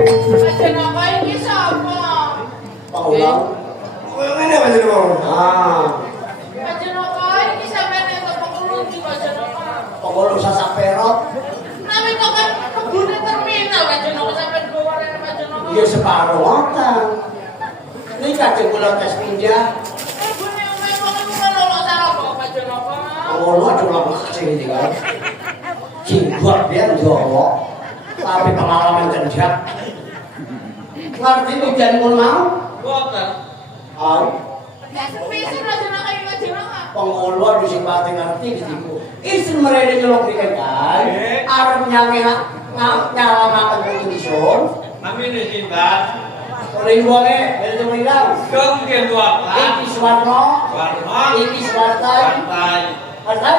Aja apa ini siapa? Pangulang. Ini apa jadi mau? Aja apa ini siapa yang terpengaruh juga aja apa? Pengulung sasak perot. Nama itu kan kebunnya terminal aja apa sampai keluar aja apa? Iya separuh orang. Ini kacang gula tes pinjah. Bunyi memang bukan lolos apa aja apa? Pengulung cuma kasih ini kan. Jinggot dia jorok. Tapi pengalaman kerja. Ngerti ujian pun mau? Boten. Bisa aja kayak aja apa? Pengulur di simpati ngerti gitu. Istri mereka nyelok di kan. Arab nyala makan pengisun. Amin izinkan. Ringgone, itu ringgau. Dong dia dua Iki Suwarno. Iki Suwartai. Partai.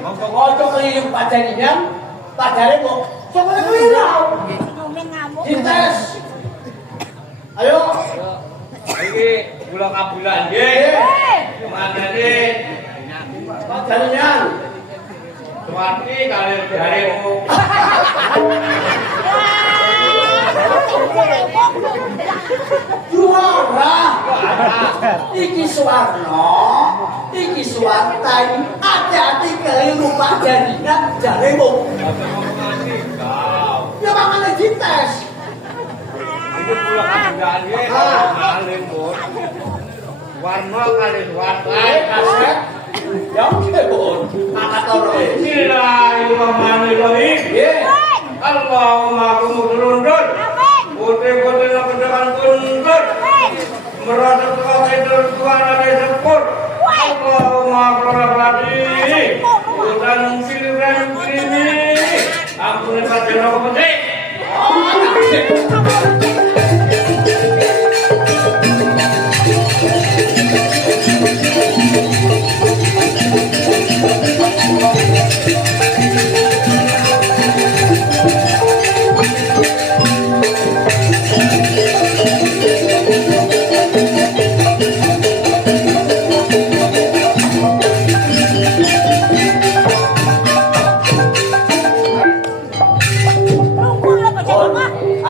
Ojo keliling padanian. Padane kok. Coba ringgau. Dites. Ayo. Iki gula kabulan nggih. Kemana nih? Padanian. Suwarti kali jarimu. Juara. Iki Suwarno. Iki Suwartai. Hati-hati keliru padanian jarimu. Ya makanya dites. Itu gula kabulan nggih. Alim pun. Warna kali wartai Kaset. Yang kebun. Angkat loro. Bismillahirrahmanirrahim. Allahumma kumudurundun. Putih-putih nak pendekan kundur. Merasa sebagai tertuan ada sepur. Allahumma kurabadi. Udan siliran ini. Ampun pada nama putih.